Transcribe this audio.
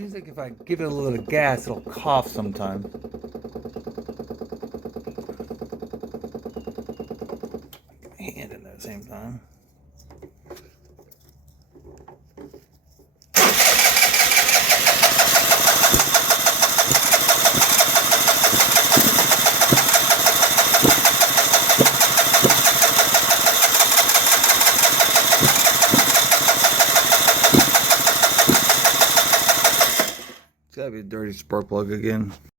Seems like if I give it a little gas, it'll cough sometimes. Hand in at the same time. It's gotta be a dirty spark plug again.